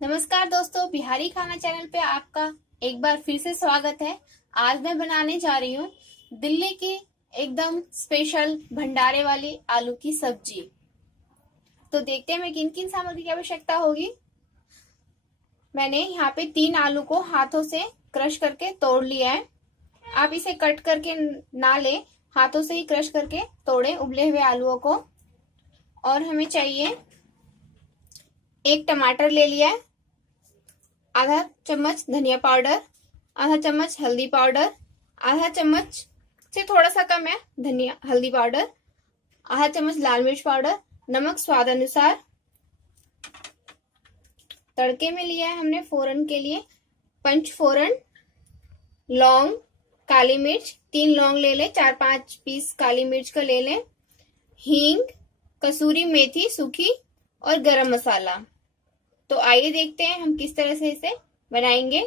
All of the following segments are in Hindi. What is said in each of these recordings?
नमस्कार दोस्तों, बिहारी खाना चैनल पे आपका एक बार फिर से स्वागत है। आज मैं बनाने जा रही हूँ दिल्ली की एकदम स्पेशल भंडारे वाली आलू की सब्जी। तो देखते हैं मैं किन किन सामग्री की आवश्यकता होगी। मैंने यहाँ पे 3 आलू को हाथों से क्रश करके तोड़ लिया है। आप इसे कट करके ना ले, हाथों से ही क्रश करके तोड़े उबले हुए आलूओं को। और हमें चाहिए 1 टमाटर ले लिया है, आधा चम्मच धनिया पाउडर, आधा चम्मच हल्दी पाउडर, आधा चम्मच से थोड़ा सा कम है धनिया हल्दी पाउडर, आधा चम्मच लाल मिर्च पाउडर, नमक स्वाद अनुसार। तड़के में लिया है हमने फोरन के लिए पंच फोरन, लौंग, काली मिर्च, 3 लौंग ले लें, 4-5 पीस काली मिर्च का ले लें, हींग, कसूरी मेथी सूखी और गरम मसाला। तो आइए देखते हैं हम किस तरह से इसे बनाएंगे।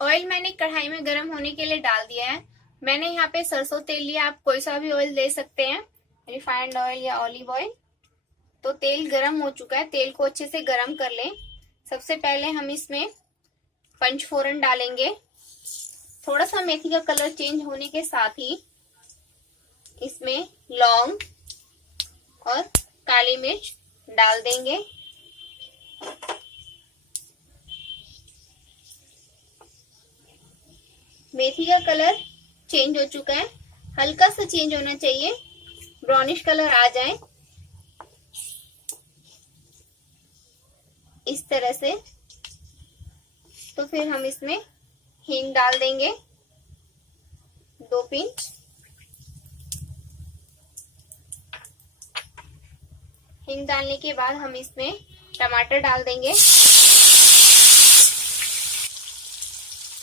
ऑयल मैंने कढ़ाई में गर्म होने के लिए डाल दिया है। मैंने यहाँ पे सरसों तेल लिया, आप कोई सा भी ऑयल ले सकते हैं, रिफाइंड ऑयल या ऑलिव ऑयल। तो तेल गर्म हो चुका है, तेल को अच्छे से गर्म कर लें। सबसे पहले हम इसमें पंचफोरन डालेंगे। थोड़ा सा मेथी का कलर चेंज होने के साथ ही इसमें लौंग और काली मिर्च डाल देंगे। मेथी का कलर चेंज हो चुका है, हल्का सा चेंज होना चाहिए, ब्राउनिश कलर आ जाए इस तरह से। तो फिर हम इसमें हींग डाल देंगे 2 पिंच। हींग डालने के बाद हम इसमें टमाटर डाल देंगे।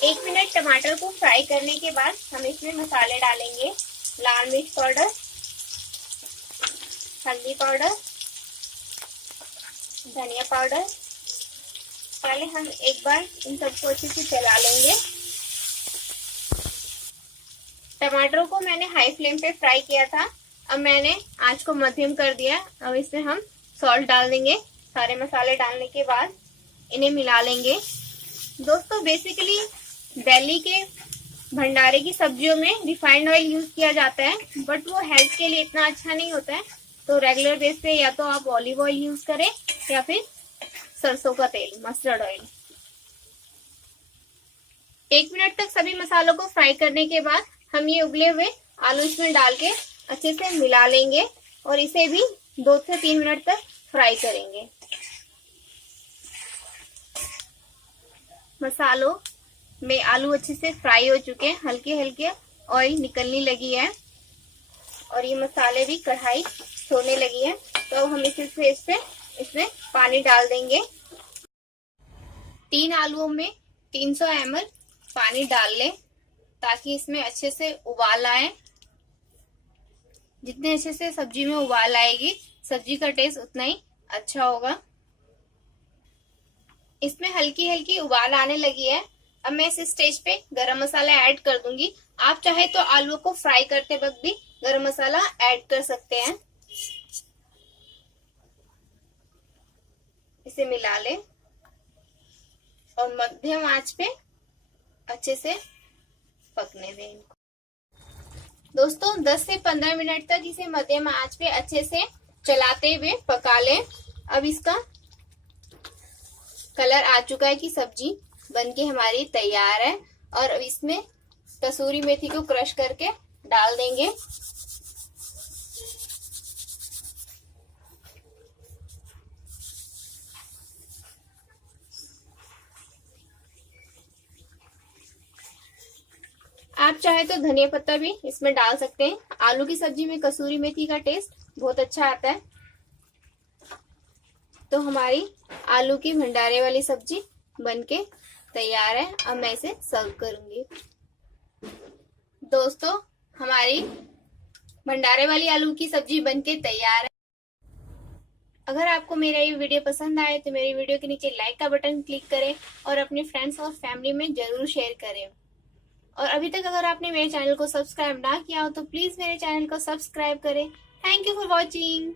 1 मिनट टमाटर को फ्राई करने के बाद हम इसमें मसाले डालेंगे। लाल मिर्च पाउडर, हल्दी पाउडर, धनिया पाउडर। पहले हम एक बार इन सबको अच्छे से चला लेंगे। टमाटरों को मैंने हाई फ्लेम पे फ्राई किया था, अब मैंने आंच को मध्यम कर दिया। अब इसमें हम सॉल्ट डाल देंगे। सारे मसाले डालने के बाद इन्हें मिला लेंगे। दोस्तों, बेसिकली दिल्ली के भंडारे की सब्जियों में रिफाइंड ऑयल यूज किया जाता है, बट वो हेल्थ के लिए इतना अच्छा नहीं होता है। तो रेगुलर बेस पे या तो आप ऑलिव ऑयल यूज करें या फिर सरसों का तेल, मस्टर्ड ऑयल। 1 मिनट तक सभी मसालों को फ्राई करने के बाद हम ये उबले हुए आलू इसमें डाल के अच्छे से मिला लेंगे और इसे भी 2 से 3 मिनट तक फ्राई करेंगे। मसालों में आलू अच्छे से फ्राई हो चुके हैं, हल्के हल्के ऑयल निकलने लगी है और ये मसाले भी कढ़ाई छोड़ने लगी है। तो हम इसमें पानी डाल देंगे। 3 आलूओं में 300 ml पानी डाल लें ताकि इसमें अच्छे से उबाल आए। जितने अच्छे से सब्जी में उबाल आएगी, सब्जी का टेस्ट उतना ही अच्छा होगा। इसमें हल्की हल्की उबाल आने लगी है। अब मैं इस स्टेज पे गरम मसाला ऐड कर दूंगी। आप चाहे तो आलू को फ्राई करते वक्त भी गरम मसाला ऐड कर सकते हैं। इसे मिला लें और मध्यम आंच पे अच्छे से पकने दें इनको। दोस्तों, 10 से 15 मिनट तक इसे मध्यम आंच पे अच्छे से चलाते हुए पका लें। अब इसका कलर आ चुका है कि सब्जी बनके हमारी तैयार है और अब इसमें कसूरी मेथी को क्रश करके डाल देंगे। आप चाहे तो धनिया पत्ता भी इसमें डाल सकते हैं। आलू की सब्जी में कसूरी मेथी का टेस्ट बहुत अच्छा आता है। तो हमारी आलू की भंडारे वाली सब्जी बनके तैयार है। अब मैं इसे सर्व करूंगी। दोस्तों, हमारी भंडारे वाली आलू की सब्जी बनके तैयार है। अगर आपको मेरा ये वीडियो पसंद आए तो मेरी वीडियो के नीचे लाइक का बटन क्लिक करें और अपने फ्रेंड्स और फैमिली में जरूर शेयर करें। और अभी तक अगर आपने मेरे चैनल को सब्सक्राइब ना किया हो तो प्लीज मेरे चैनल को सब्सक्राइब करें। Thank you for watching.